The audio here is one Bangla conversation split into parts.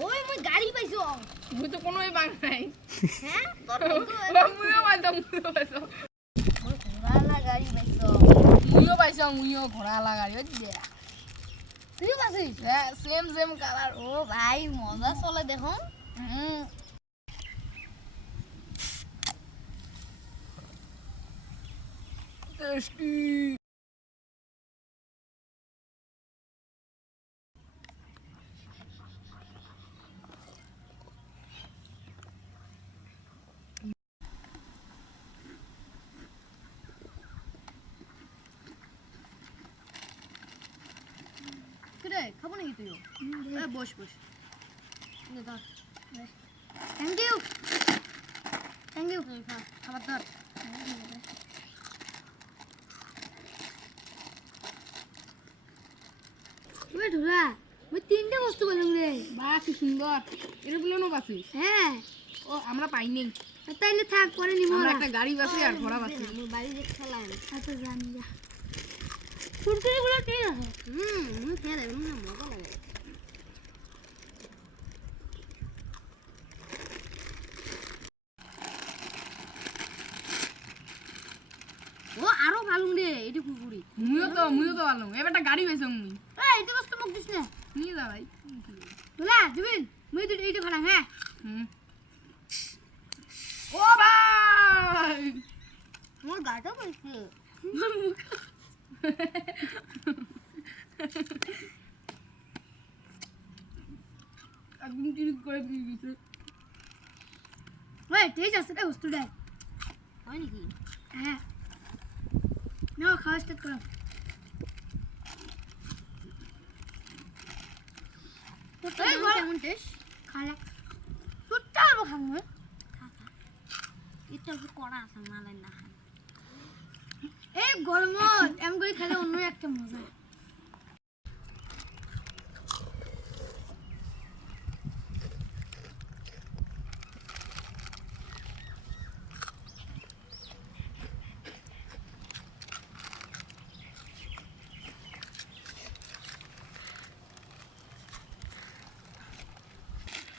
ওই মই গাড়ি পাইছো মুই তো কোনোই বাং নাই হ্যাঁ তোর মুইও পাইছো মই ঘোড়ালা গাড়ি পাইছো মুইও ঘোড়ালা গাড়ি ওই দে তুই পাইছিস সেম কালার ও ভাই মজা চলে দেখো টেস্টি কিরে খাবো নাকি তুইও বস বস থ্যাংক ইউ খাবার ধর ঢোলা মই তিনটে বস্তু পেলাম রে বাহ কি সুন্দর এরোপ্লেনও পাচ্ছিস হ্যাঁ ও আমরা পাইনি তাইলে থাক পরে নিব আমরা একটা গাড়ি বাসি আর ঘোড়া বাসি বাড়ি যে খেলাম আচ্ছা জানি যা কুরকুরিগুলো ঠিক আছে মুই খেয়ে দেব না মজা লাগে ও আরো ভালো রে এটি কুরকুরি মুইও তো ভালো এবারটা গাড়ি বেছে মুই এই এটা কষ্ট মুখ দিস না নিয়ে যা ভাই তোলা দিবিন মুই তো এইটা খানা হ্যাঁ ও ভাই মোর গাটা বলছে একদম চিড়িক করে দিয়ে দিছে ওই ঠিক আছে রে বস্তু দে হয় নাকি হ্যাঁ নাও খাওয়া স্টার্ট করো এই কেমন টেস্ট খালা তোরটা আরো খাবো এটা একটু কড়া আছে মালাই না এই গরমত এমন করে খেলে অন্য একটা মজা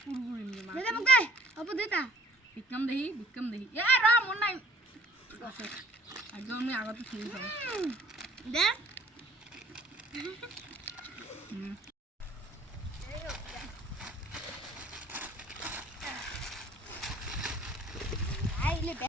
কুরকুরি নিয়ে মা দে মুকে অপু দেতা বিক্রম দেহি এ রা মন নাই একদম আমি আগতে খেয়ে যাবো দে